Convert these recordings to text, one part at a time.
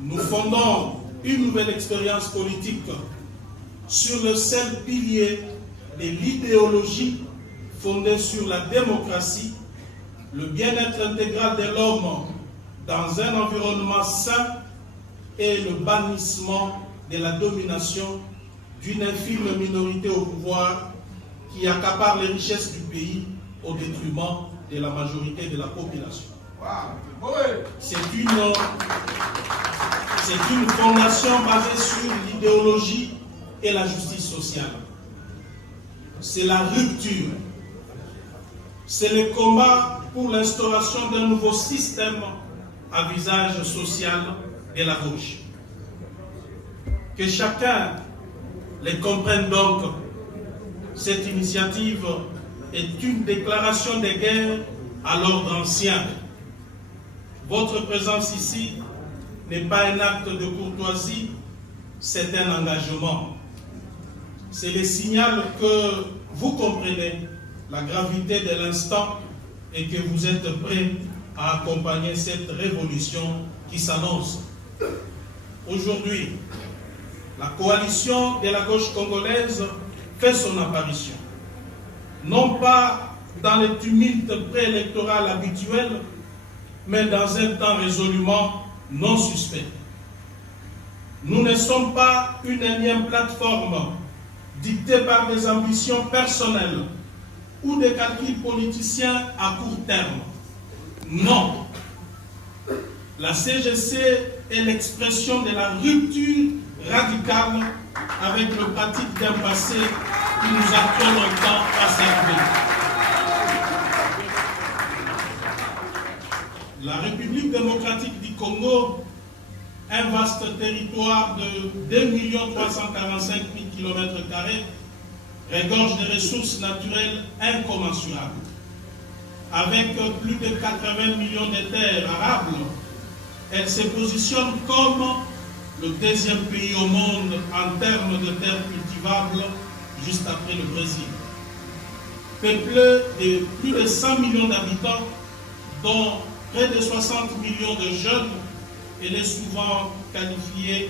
Nous fondons une nouvelle expérience politique sur le seul pilier de l'idéologie fondée sur la démocratie, le bien-être intégral de l'homme dans un environnement sain et le bannissement de la domination d'une infime minorité au pouvoir qui accapare les richesses du pays au détriment de la majorité de la population. C'est une fondation basée sur l'idéologie et la justice sociale. C'est la rupture. C'est le combat pour l'instauration d'un nouveau système à visage social de la gauche. Que chacun les comprenne donc. Cette initiative est une déclaration de guerre à l'ordre ancien. Votre présence ici n'est pas un acte de courtoisie, c'est un engagement. C'est le signal que vous comprenez la gravité de l'instant et que vous êtes prêts à accompagner cette révolution qui s'annonce. Aujourd'hui, la coalition de la gauche congolaise fait son apparition. Non pas dans les tumultes préélectoraux habituels, mais dans un temps résolument non suspect. Nous ne sommes pas une énième plateforme dictée par des ambitions personnelles ou des calculs politiciens à court terme. Non. La CGC est l'expression de la rupture radicale avec le pratique d'un passé qui nous a trop longtemps asservi. La République démocratique du Congo, un vaste territoire de 2 345 000 km², regorge de ressources naturelles incommensurables. Avec plus de 80 millions de terres arables, elle se positionne comme le deuxième pays au monde en termes de terres cultivables, juste après le Brésil. Peuplée de plus de 100 millions d'habitants, dont près de 60 millions de jeunes, elle est souvent qualifiée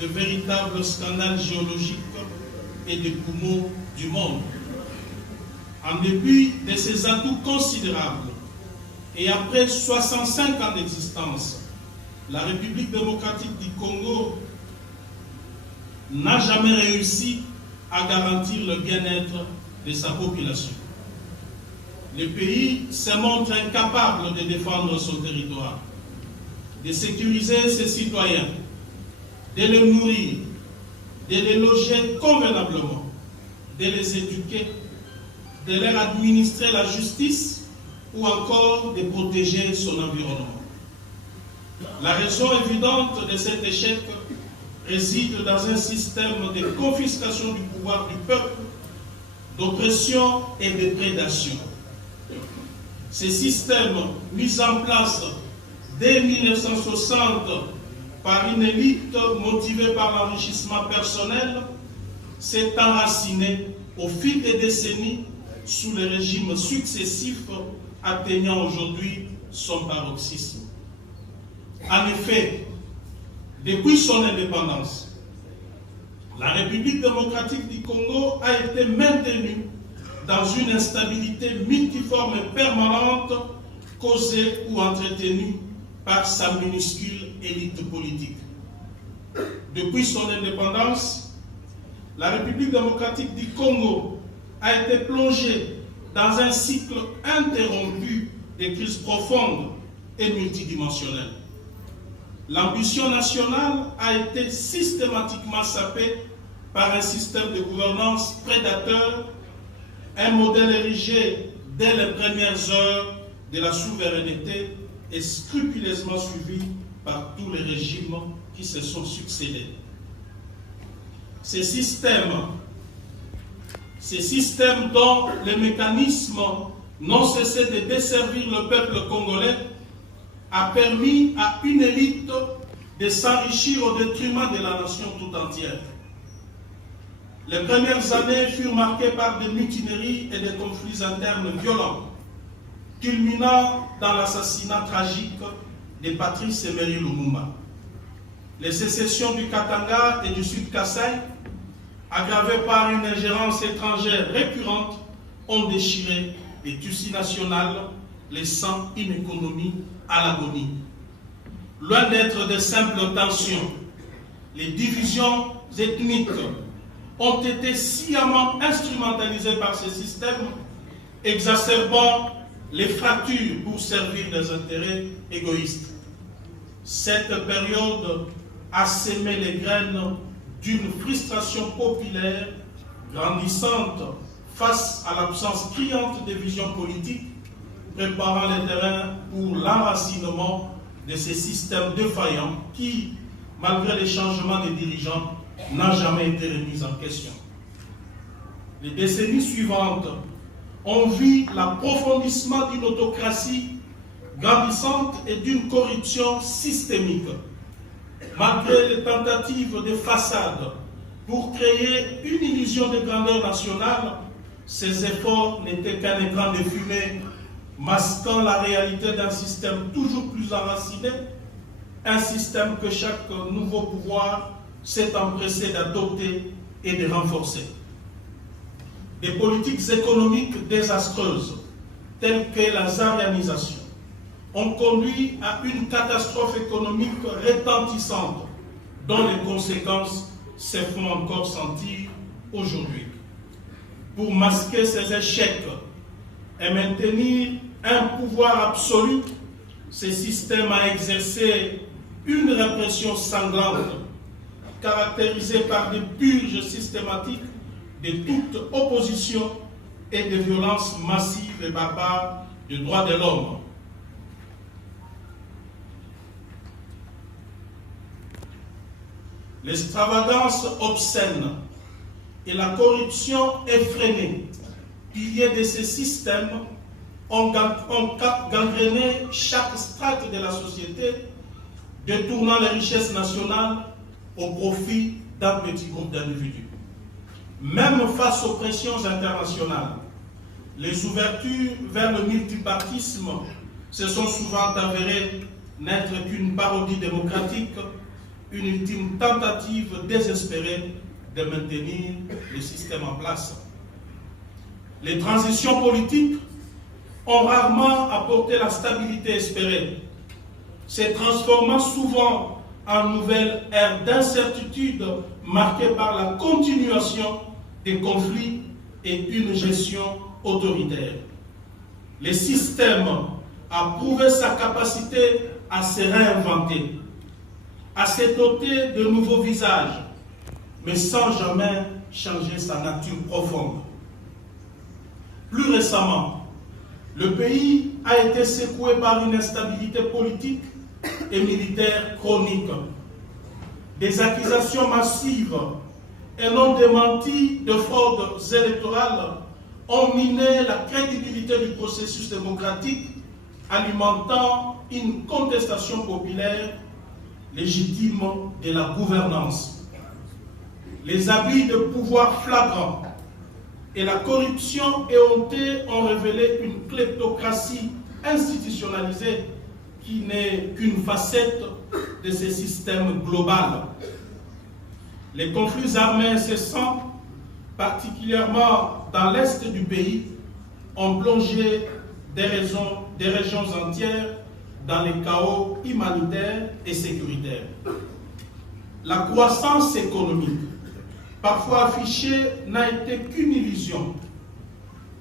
de véritable scandale géologique et de poumon du monde. En dépit de ses atouts considérables, et après 65 ans d'existence, la République démocratique du Congo n'a jamais réussi à garantir le bien-être de sa population. Le pays se montre incapable de défendre son territoire, de sécuriser ses citoyens, de les nourrir, de les loger convenablement, de les éduquer, de leur administrer la justice ou encore de protéger son environnement. La raison évidente de cet échec réside dans un système de confiscation du pouvoir du peuple, d'oppression et de prédation. Ces systèmes mis en place dès 1960 par une élite motivée par l'enrichissement personnel s'est enraciné au fil des décennies sous les régimes successifs atteignant aujourd'hui son paroxysme. En effet, depuis son indépendance, la République démocratique du Congo a été maintenue dans une instabilité multiforme et permanente causée ou entretenue par sa minuscule élite politique. Depuis son indépendance, la République démocratique du Congo a été plongée dans un cycle interrompu de crises profondes et multidimensionnelles. L'ambition nationale a été systématiquement sapée par un système de gouvernance prédateur, un modèle érigé dès les premières heures de la souveraineté et scrupuleusement suivi par tous les régimes qui se sont succédés. Ces systèmes dont les mécanismes n'ont cessé de desservir le peuple congolais a permis à une élite de s'enrichir au détriment de la nation tout entière. Les premières années furent marquées par des mutineries et des conflits internes violents, culminant dans l'assassinat tragique de Patrice Emery Lumumba. Les sécessions du Katanga et du Sud Kasaï, aggravées par une ingérence étrangère récurrente, ont déchiré les tissus nationaux, laissant une économie à l'agonie. Loin d'être de simples tensions, les divisions ethniques ont été sciemment instrumentalisées par ces systèmes, exacerbant les fractures pour servir des intérêts égoïstes. Cette période a sémé les graines d'une frustration populaire grandissante face à l'absence criante des visions politiques, préparant les terrains pour l'enracinement de ces systèmes défaillants qui, malgré les changements des dirigeants, n'ont jamais été remis en question. Les décennies suivantes ont vu l'approfondissement d'une autocratie grandissante et d'une corruption systémique. Malgré les tentatives de façade pour créer une illusion de grandeur nationale, ces efforts n'étaient qu'un écran de fumée masquant la réalité d'un système toujours plus enraciné, un système que chaque nouveau pouvoir s'est empressé d'adopter et de renforcer. Des politiques économiques désastreuses, telles que la zarianisation, ont conduit à une catastrophe économique retentissante, dont les conséquences se font encore sentir aujourd'hui. Pour masquer ces échecs et maintenir un pouvoir absolu, ce système a exercé une répression sanglante, caractérisée par des purges systématiques de toute opposition et des violences massives et barbares des droits de l'homme. L'extravagance obscène et la corruption effrénée, piliers de ces systèmes, ont gangréné chaque strate de la société, détournant les richesses nationales au profit d'un petit groupe d'individus. Même face aux pressions internationales, les ouvertures vers le multipartisme se sont souvent avérées n'être qu'une parodie démocratique, une ultime tentative désespérée de maintenir le système en place. Les transitions politiques ont rarement apporté la stabilité espérée, se transformant souvent en nouvelle ère d'incertitude marquée par la continuation des conflits et une gestion autoritaire. Le système a prouvé sa capacité à se réinventer, à se doter de nouveaux visages, mais sans jamais changer sa nature profonde. Plus récemment, le pays a été secoué par une instabilité politique et militaire chronique. Des accusations massives et non démenties de fraudes électorales ont miné la crédibilité du processus démocratique, alimentant une contestation populaire légitime de la gouvernance. Les abus de pouvoir flagrants et la corruption éhontée ont révélé une kleptocratie institutionnalisée qui n'est qu'une facette de ce système global. Les conflits armés incessants, particulièrement dans l'est du pays, ont plongé des régions entières dans les chaos humanitaires et sécuritaires. La croissance économique, parfois affichée, n'a été qu'une illusion,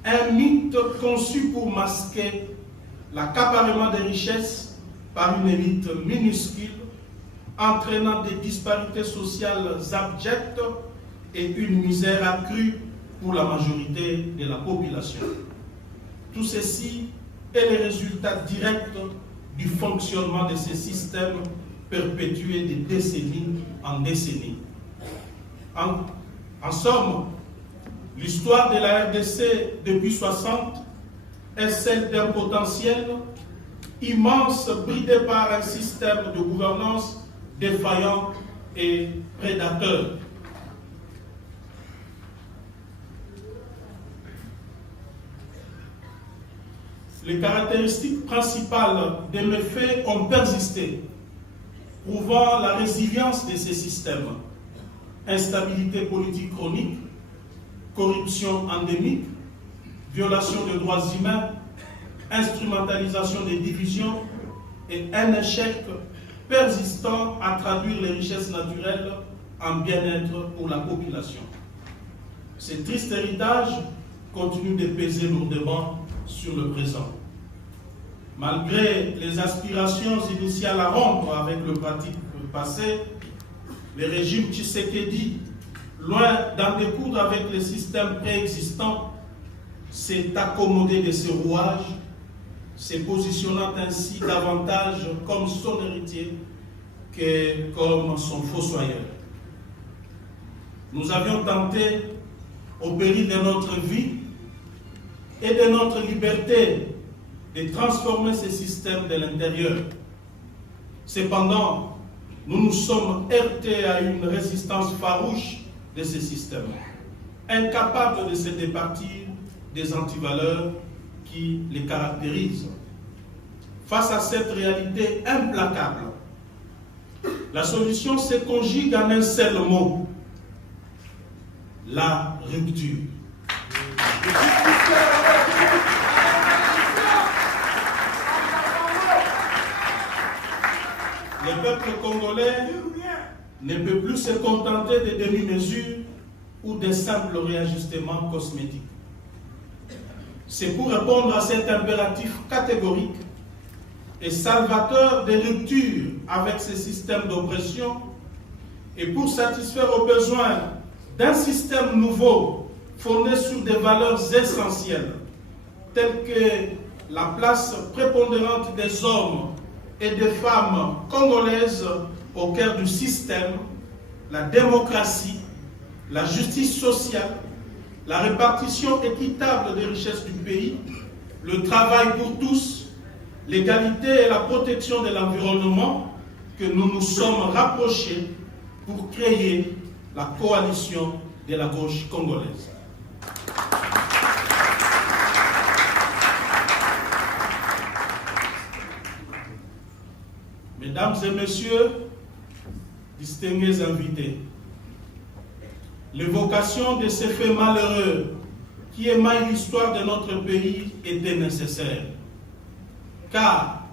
un mythe conçu pour masquer l'accaparement des richesses par une élite minuscule, entraînant des disparités sociales abjectes et une misère accrue pour la majorité de la population. Tout ceci est le résultat direct du fonctionnement de ces systèmes perpétués de décennie en décennie. En somme, l'histoire de la RDC depuis 60 est celle d'un potentiel immense bridé par un système de gouvernance défaillant et prédateur. Les caractéristiques principales des méfaits ont persisté, prouvant la résilience de ces systèmes. Instabilité politique chronique, corruption endémique, violation des droits humains, instrumentalisation des divisions et un échec persistant à traduire les richesses naturelles en bien-être pour la population. Ce triste héritage continue de peser lourdement sur le présent. Malgré les aspirations initiales à rompre avec le passé, le régime Tshisekedi, loin d'en découdre avec les systèmes préexistants, s'est accommodé de ses rouages, se positionnant ainsi davantage comme son héritier que comme son fossoyeur. Nous avions tenté, au péril de notre vie et de notre liberté, de transformer ces systèmes de l'intérieur. Cependant, nous nous sommes heurtés à une résistance farouche de ces systèmes, incapables de se départir des antivaleurs qui les caractérisent. Face à cette réalité implacable, la solution se conjugue en un seul mot: la rupture. Le peuple congolais ne peut plus se contenter de demi-mesures ou de simples réajustements cosmétiques. C'est pour répondre à cet impératif catégorique et salvateur des ruptures avec ces systèmes d'oppression et pour satisfaire aux besoins d'un système nouveau fondé sur des valeurs essentielles telles que la place prépondérante des hommes et des femmes congolaises au cœur du système, la démocratie, la justice sociale, la répartition équitable des richesses du pays, le travail pour tous, l'égalité et la protection de l'environnement, que nous nous sommes rapprochés pour créer la coalition de la gauche congolaise. Mesdames et messieurs, distingués invités, l'évocation de ces faits malheureux qui émaillent l'histoire de notre pays était nécessaire. Car,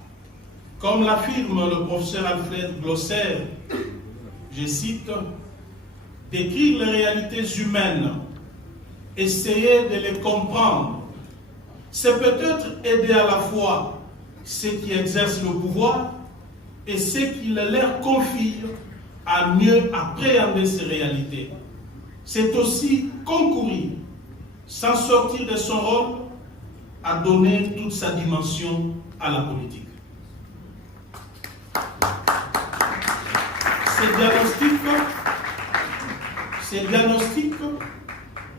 comme l'affirme le professeur Alfred Glosser, je cite, « Décrire les réalités humaines, essayer de les comprendre, c'est peut-être aider à la fois ceux qui exercent le pouvoir et ceux qui leur confient à mieux appréhender ces réalités. C'est aussi concourir, sans sortir de son rôle, à donner toute sa dimension à la politique. » Ces diagnostics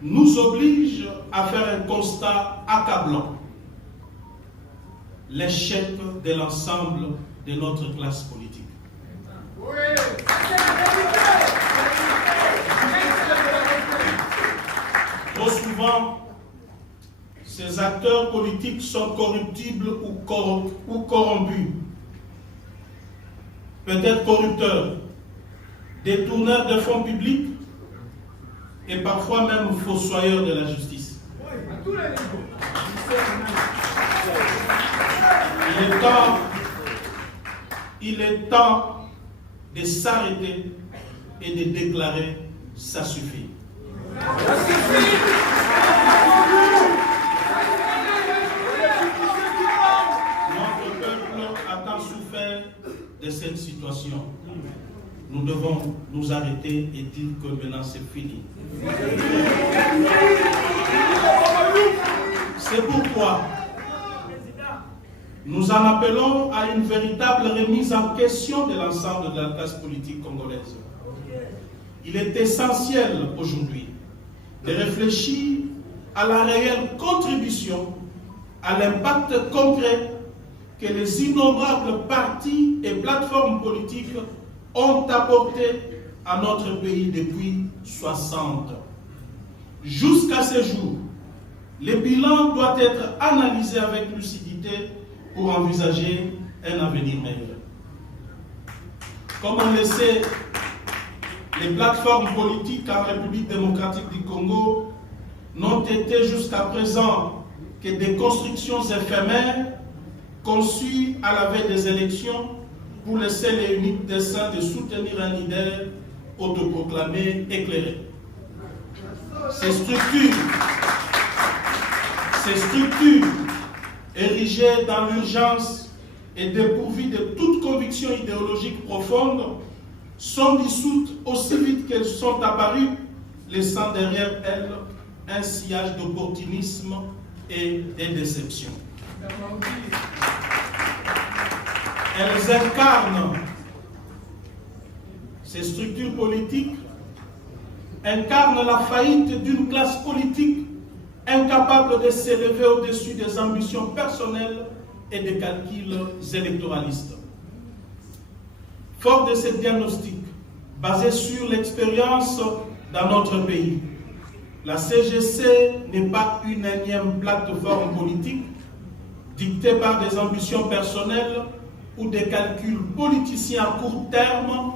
nous obligent à faire un constat accablant: l'échec de l'ensemble de notre classe politique. Trop souvent, ces acteurs politiques sont corruptibles ou corrompus, peut-être corrupteurs, détourneurs de fonds publics et parfois même fossoyeurs de la justice. Il est temps de s'arrêter et de déclarer « ça suffit ». Notre peuple a tant souffert de cette situation. Nous devons nous arrêter et dire que maintenant c'est fini. C'est pourquoi nous en appelons à une véritable remise en question de l'ensemble de la classe politique congolaise. Il est essentiel aujourd'hui de réfléchir à la réelle contribution, à l'impact concret que les innombrables partis et plateformes politiques ont apporté à notre pays depuis 60 ans. Jusqu'à ce jour, le bilan doit être analysé avec lucidité pour envisager un avenir meilleur. Comme on le sait, les plateformes politiques en République démocratique du Congo n'ont été jusqu'à présent que des constructions éphémères conçues à la veille des élections pour le seul et unique dessein de soutenir un leader autoproclamé éclairé. Ces structures érigées dans l'urgence et dépourvues de toute conviction idéologique profonde sont dissoutes aussi vite qu'elles sont apparues, laissant derrière elles un sillage d'opportunisme et de déception. Elles incarnent, ces structures politiques incarnent la faillite d'une classe politique incapable de s'élever au-dessus des ambitions personnelles et des calculs électoralistes. Fort de ce diagnostic, basé sur l'expérience dans notre pays, la CGC n'est pas une énième plateforme politique dictée par des ambitions personnelles ou des calculs politiciens à court terme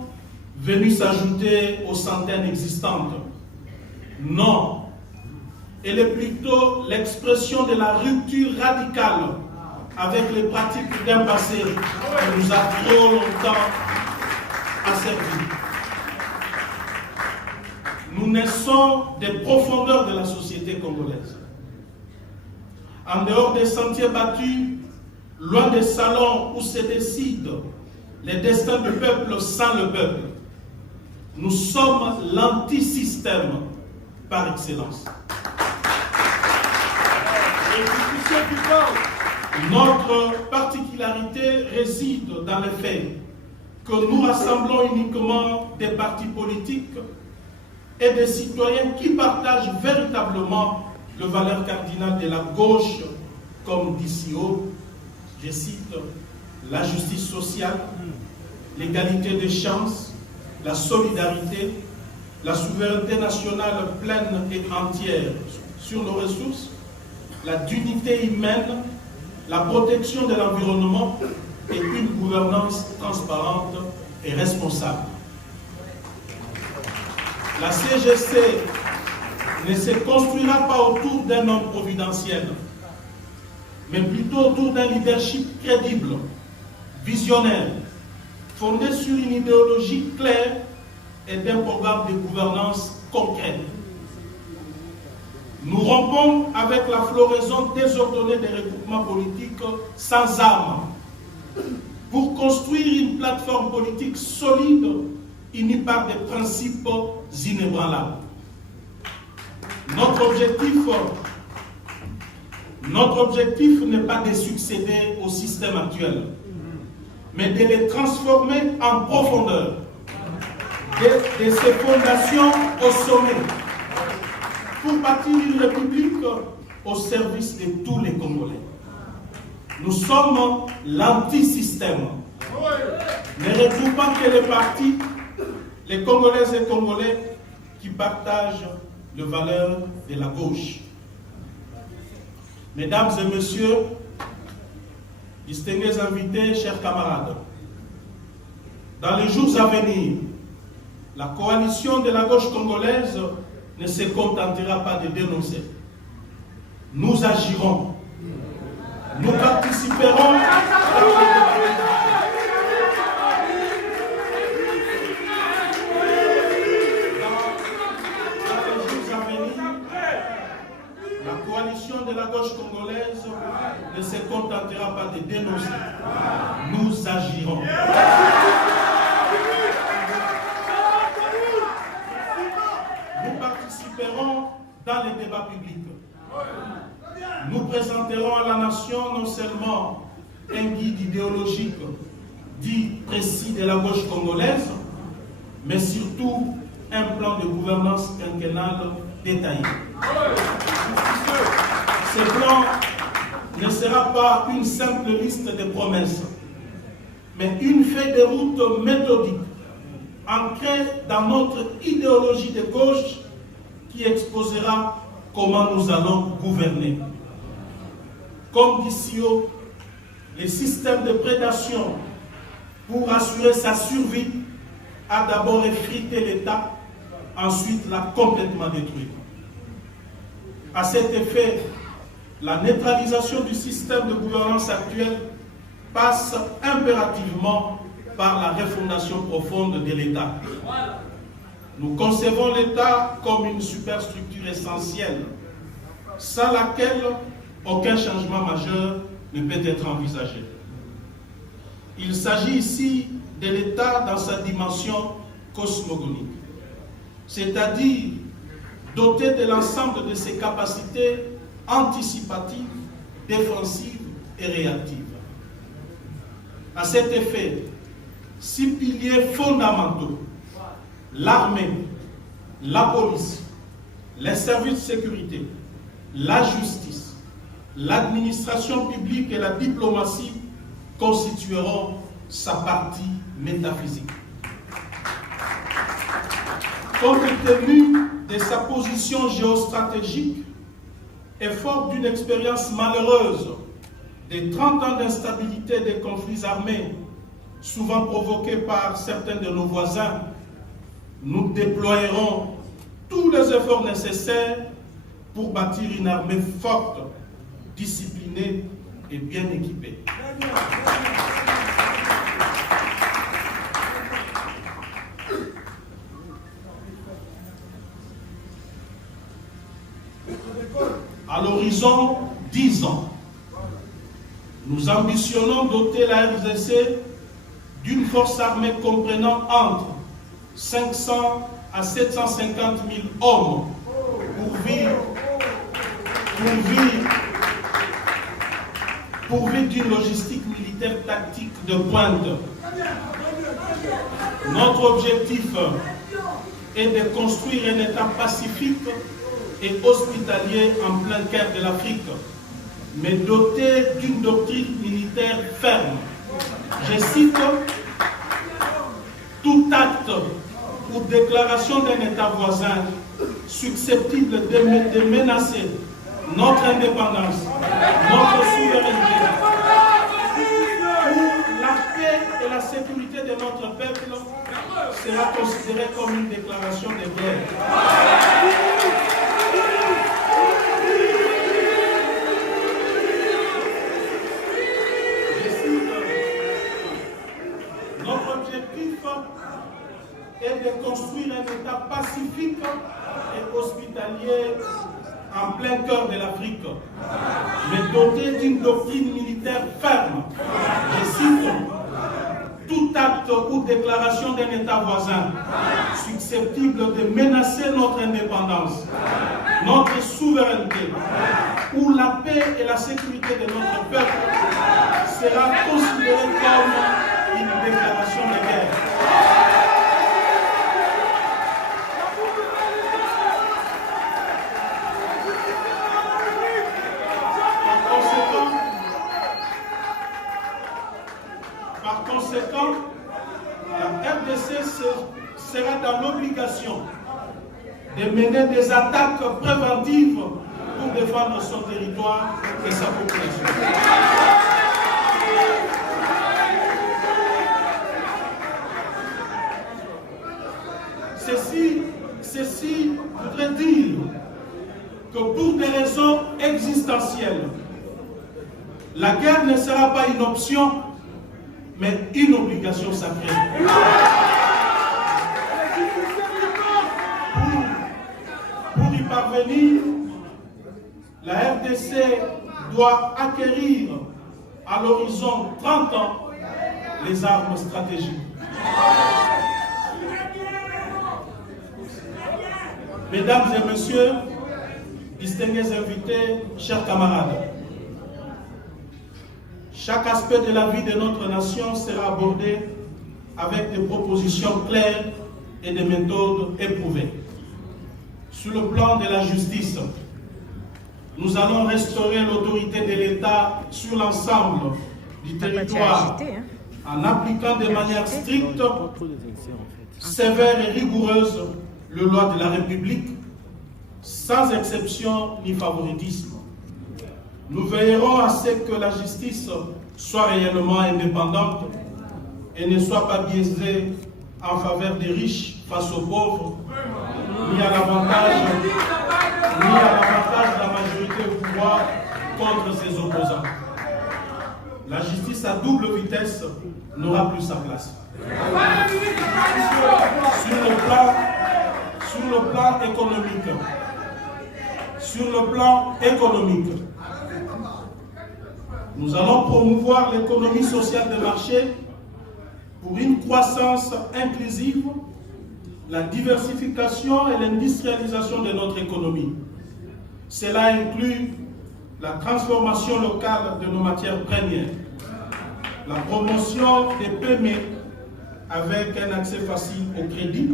venus s'ajouter aux centaines existantes. Non, elle est plutôt l'expression de la rupture radicale avec les pratiques d'un passé qui nous a trop longtemps asservis. Nous naissons des profondeurs de la société congolaise. En dehors des sentiers battus, loin des salons où se décident les destins du peuple sans le peuple, nous sommes l'antisystème par excellence. Notre particularité réside dans le fait que nous rassemblons uniquement des partis politiques et des citoyens qui partagent véritablement les valeurs cardinales de la gauche, comme d'ici haut, je cite, la justice sociale, l'égalité des chances, la solidarité, la souveraineté nationale pleine et entière sur nos ressources, la dignité humaine, la protection de l'environnement et une gouvernance transparente et responsable. La CGC ne se construira pas autour d'un homme providentiel, mais plutôt autour d'un leadership crédible, visionnaire, fondé sur une idéologie claire et d'un programme de gouvernance concret. Nous rompons avec la floraison désordonnée des regroupements politiques sans âme pour construire une plateforme politique solide unie par des principes inébranlables. Notre objectif n'est pas de succéder au système actuel, mais de les transformer en profondeur, de ses fondations au sommet, pour bâtir une république au service de tous les Congolais. Nous sommes l'antisystème. Ne regroupant que les partis, les Congolaises et Congolais qui partagent les valeurs de la gauche. Mesdames et messieurs, distingués invités, chers camarades, dans les jours à venir, la coalition de la gauche congolaise ne se contentera pas de dénoncer. Nous agirons. Nous participerons la coalition de la gauche congolaise ne se contentera pas de dénoncer. Nous agirons. Nous participerons dans les débats publics. Nous présenterons à la nation non seulement un guide idéologique dit précis de la gauche congolaise, mais surtout un plan de gouvernance quinquennale détaillé. Ce plan ne sera pas une simple liste de promesses, mais une feuille de route méthodique, ancrée dans notre idéologie de gauche qui exposera comment nous allons gouverner. Comme d'ici haut, les systèmes de prédation pour assurer sa survie a d'abord effrité l'État, ensuite l'a complètement détruit. À cet effet, la neutralisation du système de gouvernance actuel passe impérativement par la refondation profonde de l'État. Nous concevons l'État comme une superstructure essentielle, sans laquelle aucun changement majeur ne peut être envisagé. Il s'agit ici de l'État dans sa dimension cosmogonique, c'est-à-dire doté de l'ensemble de ses capacités anticipatives, défensives et réactives. À cet effet, 6 piliers fondamentaux, l'armée, la police, les services de sécurité, la justice, l'administration publique et la diplomatie constitueront sa partie métaphysique. Compte tenu de sa position géostratégique et fort d'une expérience malheureuse des 30 ans d'instabilité et des conflits armés, souvent provoqués par certains de nos voisins, nous déploierons tous les efforts nécessaires pour bâtir une armée forte, disciplinée et bien équipée. À l'horizon 10 ans, nous ambitionnons doter la RDC d'une force armée comprenant entre 500 à 750 000 hommes pourvus d'une logistique militaire tactique de pointe. Notre objectif est de construire un État pacifique et hospitalier en plein cœur de l'Afrique, mais doté d'une doctrine militaire ferme. Je cite: tout acte ou déclaration d'un État voisin susceptible de menacer notre indépendance, notre souveraineté, ou la paix et la sécurité de notre peuple sera considéré comme une déclaration de guerre. Notre objectif est de construire un État pacifique et hospitalier en plein cœur de l'Afrique, mais doté d'une doctrine militaire ferme. Je cite: tout acte ou déclaration d'un État voisin susceptible de menacer notre indépendance, notre souveraineté ou la paix et la sécurité de notre peuple sera considéré comme une déclaration de guerre. Par conséquent, la RDC sera dans l'obligation de mener des attaques préventives pour défendre son territoire et sa population. Ceci voudrait dire que pour des raisons existentielles, la guerre ne sera pas une option, mais une obligation sacrée. Pour y parvenir, la RDC doit acquérir à l'horizon 30 ans les armes stratégiques. Mesdames et messieurs, distingués invités, chers camarades, chaque aspect de la vie de notre nation sera abordé avec des propositions claires et des méthodes éprouvées. Sur le plan de la justice, nous allons restaurer l'autorité de l'État sur l'ensemble du territoire en appliquant de manière stricte, sévère et rigoureuse les lois de la République, sans exception ni favoritisme. Nous veillerons à ce que la justice soit réellement indépendante et ne soit pas biaisée en faveur des riches face aux pauvres, ni à l'avantage de la majorité au pouvoir contre ses opposants. La justice à double vitesse n'aura plus sa place. Sur le plan économique, nous allons promouvoir l'économie sociale de marché pour une croissance inclusive, la diversification et l'industrialisation de notre économie. Cela inclut la transformation locale de nos matières premières, la promotion des PME avec un accès facile au crédit,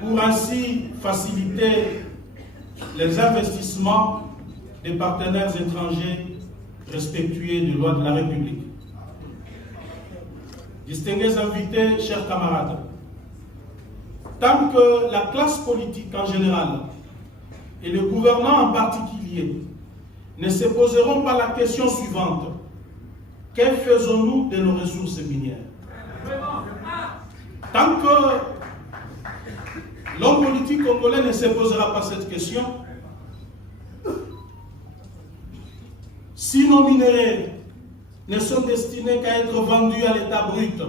pour ainsi faciliter les investissements des partenaires étrangers respectueux des lois de la République. Distingués invités, chers camarades, tant que la classe politique en général et les gouvernants en particulier ne se poseront pas la question suivante: que faisons-nous de nos ressources minières? Tant que l'homme politique congolais ne se posera pas cette question, si nos minerais ne sont destinés qu'à être vendus à l'état brut,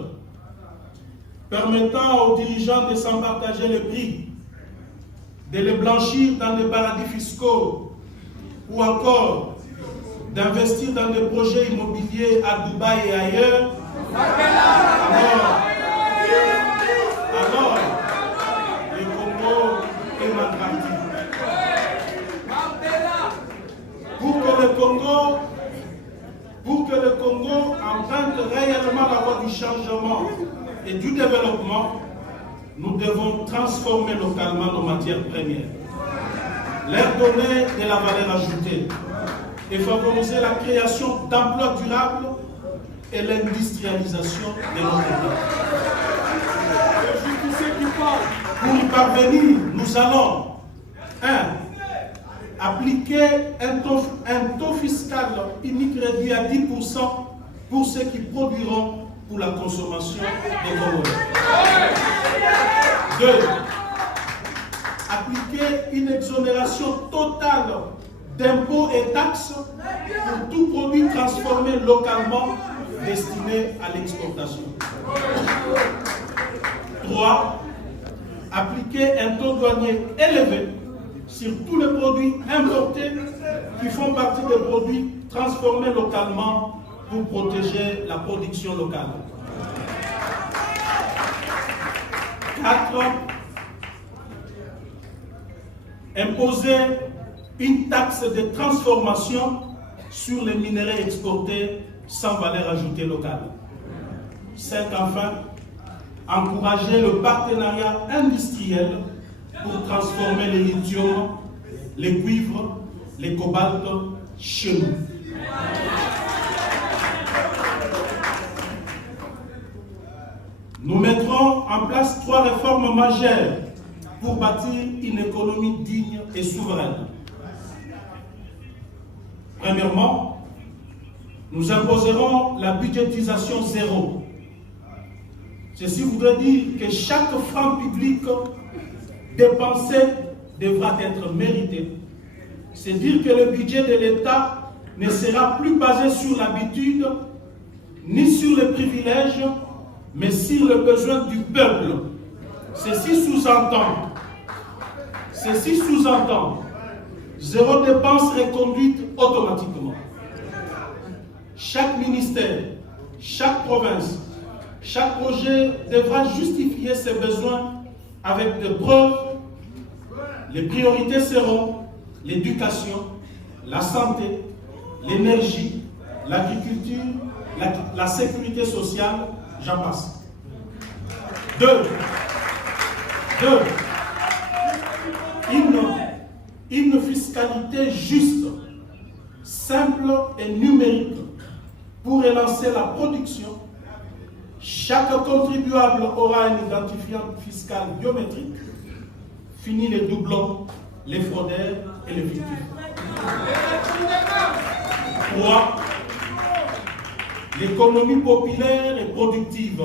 permettant aux dirigeants de s'en partager le prix, de les blanchir dans des paradis fiscaux ou encore d'investir dans des projets immobiliers à Dubaï et ailleurs, alors le Congo est malparti. Pour que le Congo emprunte réellement la voie du changement et du développement, nous devons transformer localement nos matières premières, leur donner de la valeur ajoutée et favoriser la création d'emplois durables et l'industrialisation de notre pays. Pour y parvenir, nous allons 1. Appliquer un taux fiscal unique réduit à 10% pour ceux qui produiront pour la consommation des Congolais. 2. Appliquer une exonération totale d'impôts et taxes pour tout produit transformé localement destiné à l'exportation. 3. Appliquer un taux douanier élevé sur tous les produits importés qui font partie des produits transformés localement pour protéger la production locale. 4. Imposer une taxe de transformation sur les minerais exportés sans valeur ajoutée locale. 5. Enfin, encourager le partenariat industriel pour transformer les lithium, les cuivres, les cobaltes chez nous. Nous mettrons en place 3 réformes majeures pour bâtir une économie digne et souveraine. Premièrement, nous imposerons la budgétisation zéro. Ceci voudrait dire que chaque franc public dépensé devra être mérité. C'est dire que le budget de l'État ne sera plus basé sur l'habitude, ni sur les privilèges, mais sur le besoin du peuple. Ceci sous-entend zéro dépense reconduite automatiquement. Chaque ministère, chaque province, chaque projet devra justifier ses besoins avec des preuves. Les priorités seront l'éducation, la santé, l'énergie, l'agriculture, la sécurité sociale, j'en passe. 2. Une fiscalité juste, simple et numérique pour relancer la production. Chaque contribuable aura un identifiant fiscal biométrique. Fini les doublons, les fraudeurs et les fictifs. 3. L'économie populaire et productive.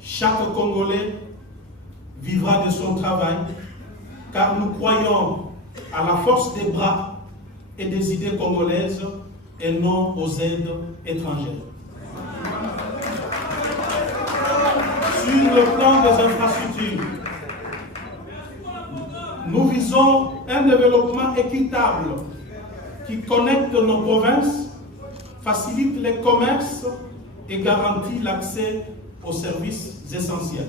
Chaque Congolais vivra de son travail, car nous croyons à la force des bras et des idées congolaises et non aux aides étrangères. Sur le plan des infrastructures, nous visons un développement équitable qui connecte nos provinces, facilite les commerces et garantit l'accès aux services essentiels.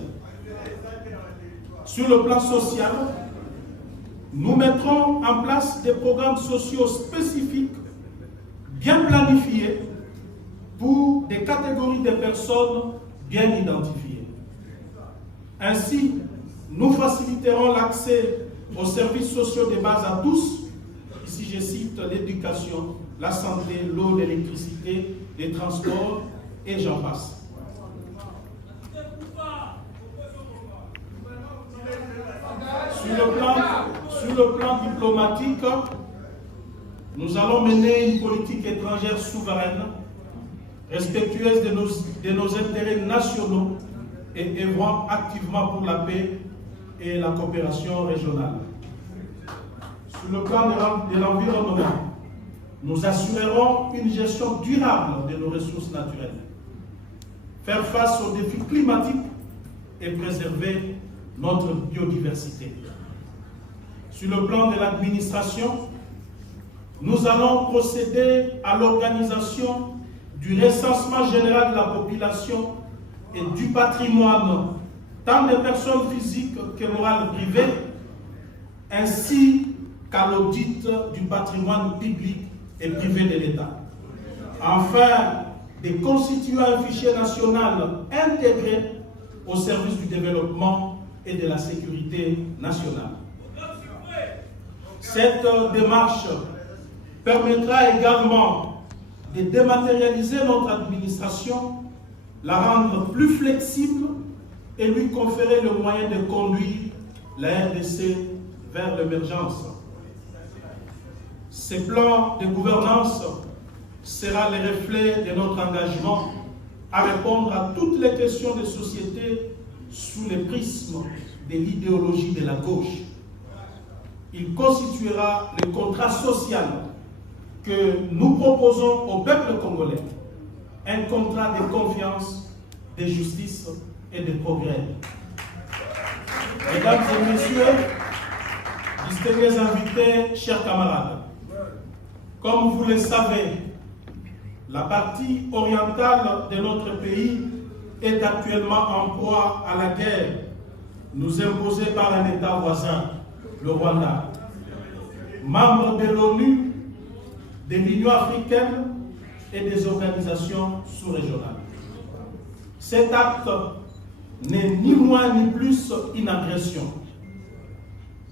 Sur le plan social, nous mettrons en place des programmes sociaux spécifiques, bien planifiés, pour des catégories de personnes bien identifiées. Ainsi, nous faciliterons l'accès aux services sociaux de base à tous. Ici, je cite l'éducation, la santé, l'eau, l'électricité, les transports, et j'en passe. Sur le plan diplomatique, nous allons mener une politique étrangère souveraine, respectueuse de nos intérêts nationaux et œuvrant activement pour la paix et la coopération régionale. Sur le plan de l'environnement, nous assurerons une gestion durable de nos ressources naturelles, faire face aux défis climatiques et préserver notre biodiversité. Sur le plan de l'administration, nous allons procéder à l'organisation du recensement général de la population et du patrimoine, tant des personnes physiques que morales privées, ainsi qu'à l'audit du patrimoine public et privé de l'État. Enfin, de constituer un fichier national intégré au service du développement et de la sécurité nationale. Cette démarche permettra également de dématérialiser notre administration, la rendre plus flexible et lui conférer le moyen de conduire la RDC vers l'émergence. Ce plan de gouvernance sera le reflet de notre engagement à répondre à toutes les questions de société sous le prisme de l'idéologie de la gauche. Il constituera le contrat social que nous proposons au peuple congolais, un contrat de confiance, de justice et de progrès. Mesdames et messieurs, distingués invités, chers camarades, comme vous le savez, la partie orientale de notre pays est actuellement en proie à la guerre nous imposée par un État voisin, le Rwanda. Membre de l'ONU, de l'Union africaine et des organisations sous-régionales. Cet acte n'est ni moins ni plus une agression.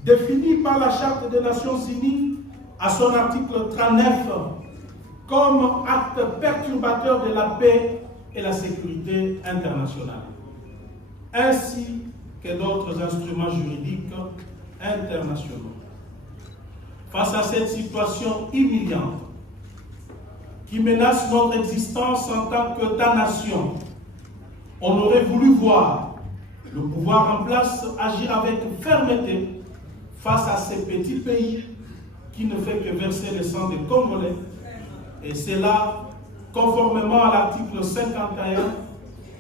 Défini par la Charte des Nations Unies à son article 39 comme acte perturbateur de la paix et la sécurité internationale, ainsi que d'autres instruments juridiques internationaux. Face à cette situation humiliante qui menace notre existence en tant qu'État-nation, on aurait voulu voir le pouvoir en place agir avec fermeté face à ces petits pays qui ne fait que verser le sang des Congolais, et c'est là, conformément à l'article 51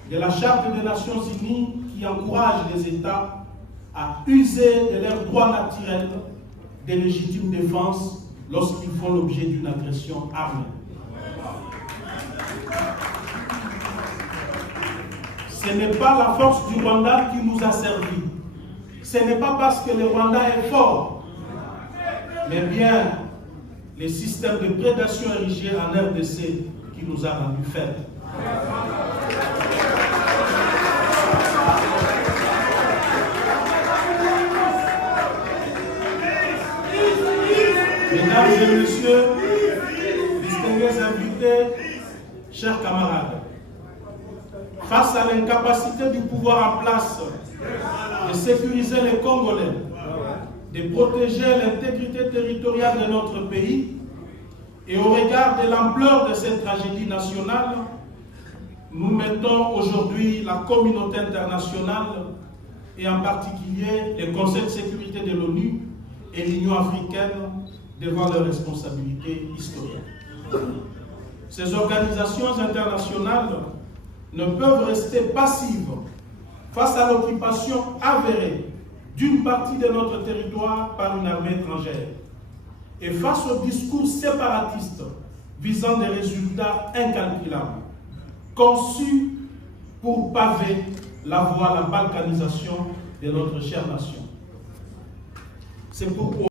de la Charte des Nations Unies, qui encourage les États à user de leurs droits naturels de légitime défense lorsqu'ils font l'objet d'une agression armée. Ce n'est pas la force du Rwanda qui nous a servi. Ce n'est pas parce que le Rwanda est fort, mais bien les systèmes de prédation érigés en RDC qui nous a rendus faibles. Mesdames et messieurs, distingués invités, chers camarades, face à l'incapacité du pouvoir en place de sécuriser les Congolais, de protéger l'intégrité territoriale de notre pays, Et au regard de l'ampleur de cette tragédie nationale, nous mettons aujourd'hui la communauté internationale et en particulier le Conseil de sécurité de l'ONU et l'Union africaine devant leurs responsabilités historiques. Ces organisations internationales ne peuvent rester passives face à l'occupation avérée d'une partie de notre territoire par une armée étrangère et face au discours séparatiste visant des résultats incalculables, conçus pour paver la voie à la balkanisation de notre chère nation. C'est pourquoi